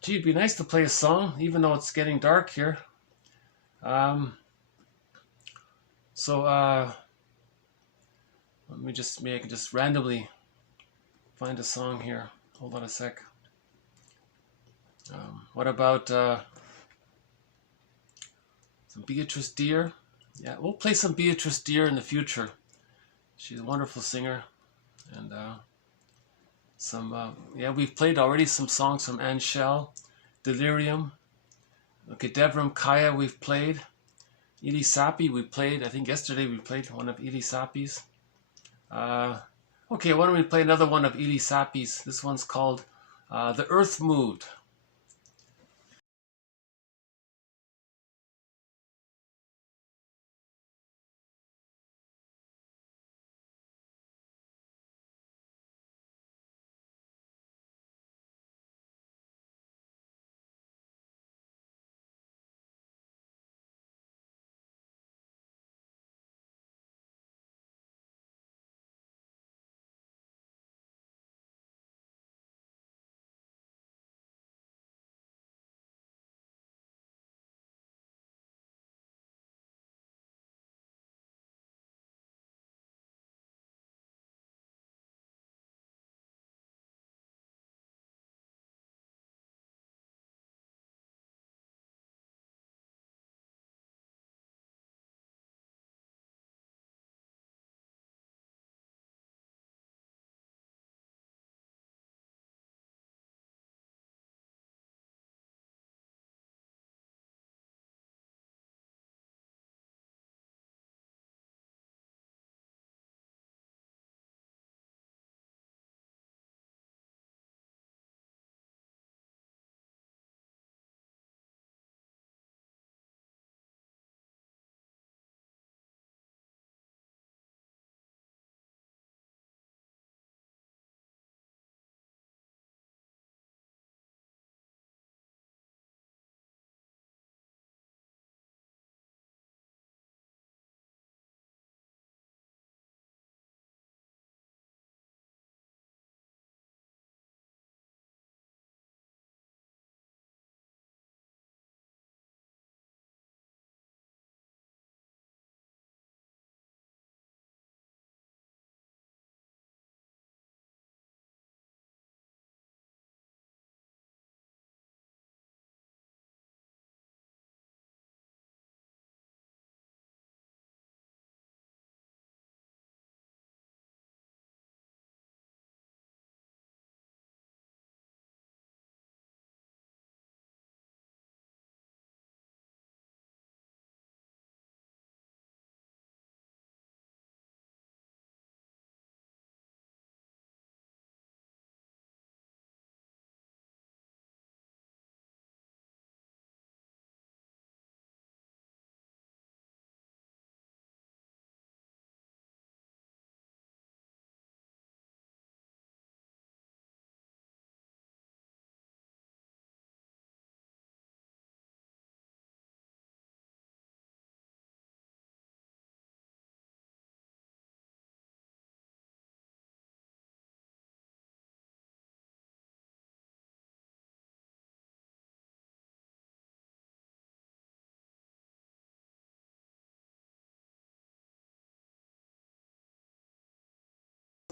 Gee, it'd be nice to play a song, even though it's getting dark here. So let me just, maybe I can just randomly find a song here. Hold on a sec. What about some Beatrice Deer? Yeah, we'll play some Beatrice Deer in the future. She's a wonderful singer. And yeah, we've played already some songs from Anne Shell, Delirium. Okay, Devram Kaya we've played. Ili Sapi we played. I think yesterday we played one of Ili Sapi's. Okay, why don't we play another one of Ili Sapi's? This one's called The Earth Moved.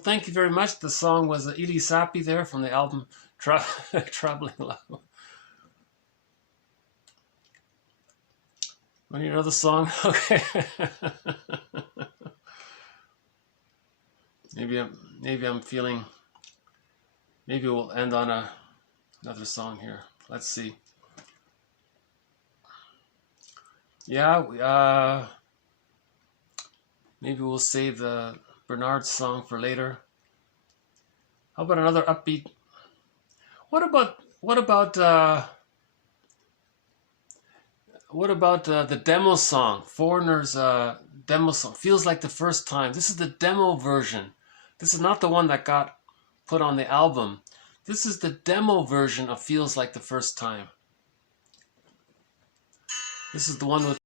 Thank you very much. The song was Ili Sapi there from the album Traveling Love. Want another song? Okay. maybe I'm feeling. Maybe we'll end on another song here. Let's see. Yeah, maybe we'll save the Bernard song for later. How about another upbeat? What about the demo song? Foreigner's demo song. Feels like the first time. This is the demo version. This is not the one that got put on the album. This is the demo version of Feels Like the First Time. This is the one with